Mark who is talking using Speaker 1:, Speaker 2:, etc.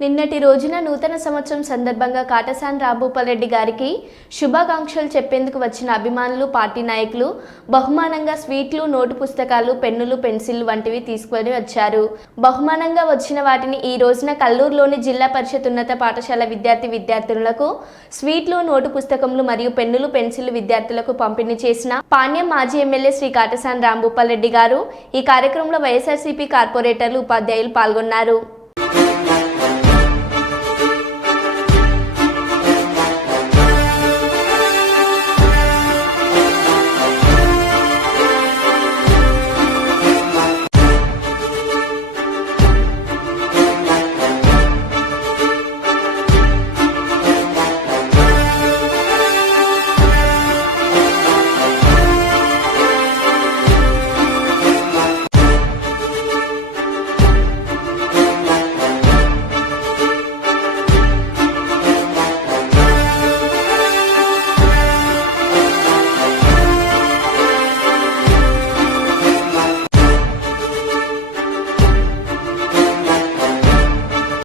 Speaker 1: నిన్నటి రోజున నూతన సంవత్సరం సందర్భంగా కాటసాన్ రాభూపాల్ రెడ్డి గారికి శుభాకాంక్షలు చెప్పేందుకు వచ్చిన అభిమానులు పార్టీ నాయకులు బహుమానంగా స్వీట్లు నోటు పుస్తకాలు పెన్నులు పెన్సిళ్ళు వంటివి తీసుకొని వచ్చారు. బహుమానంగా వచ్చిన వాటిని ఈ రోజున కల్లూరులోని జిల్లా పరిషత్ ఉన్నత పాఠశాల విద్యార్థి విద్యార్థినులకు స్వీట్లు నోటు పుస్తకములు మరియు పెన్నులు పెన్సిళ్ళు విద్యార్థులకు పంపిణీ చేసిన పాణ్యం మాజీ ఎమ్మెల్యే శ్రీ కాటసాన్ రాంభూపాల్ రెడ్డి గారు ఈ కార్యక్రమంలో వైఎస్ఆర్సీపీ కార్పొరేటర్లు ఉపాధ్యాయులు పాల్గొన్నారు.